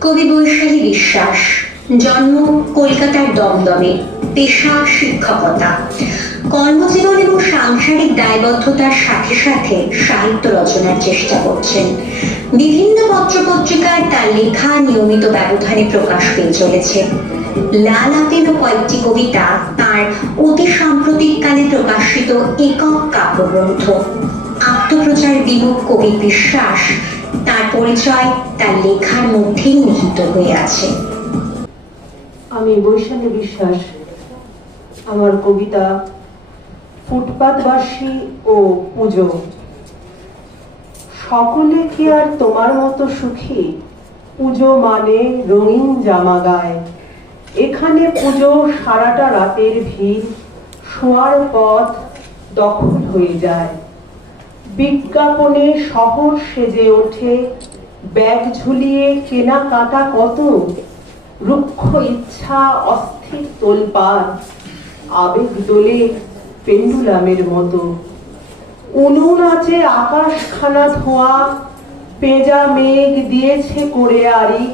কবি বৈশালী বিশ্বাস, জন্ম কলকাতার দমদমে, পেশা শিক্ষকতা। কর্মজীবন এবং সাংসারিক দায়বদ্ধতার সাথে সাথে সাহিত্য রচনার চেষ্টা করছেন। বিভিন্ন পত্রপত্রিকায় তার লেখা নিয়মিত ব্যবধানে প্রকাশ পেয়ে চলেছে। লাল আপেল ও কয়েকটি কবিতা তার অতি সাম্প্রতিককালে প্রকাশিত একক কাব্যগ্রন্থ। আত্মপ্রচার বিমুখ কবি বিশ্বাস তার পরিচয় তার লেখার মধ্যেই নিহিত হয়ে আছে। আমি বৈশালী বিশ্বাস। আমার কবিতা ফুটপাতবাসী ও পুজো। সকলে কি আর তোমার মতো সুখী? পুজো মানে রঙিন জামা গায়ে। এখানে পুজো সারাটা রাতের ভিড়, শোয়ার পথ দখল হয়ে যায়। বিজ্ঞাপনে শহর সেজে ওঠে, ব্যাগ ঝুলিয়ে কেনাকাটা কত, রুক্ষ ইচ্ছা অস্থির তোলপাড়, আবেগ দোলে পেন্ডুলামের মতো। উনুন আছে আকাশখানা ধোয়া, পেঁজা মেঘ দিয়েছে করে আড়ি।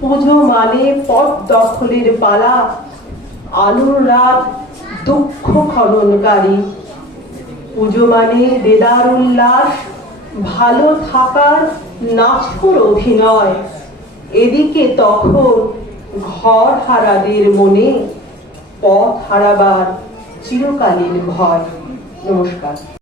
পুজো মানে পথ দখলের পালা, আলোর রাত দুঃখ খননকারী। পুজো মানে দেদার উল্লাস, ভালো থাকার নাছোড় অভিনয়। এদিকে তখন ঘর হারাদের মনে পথ হারাবার চিরকালীন ভয়। নমস্কার।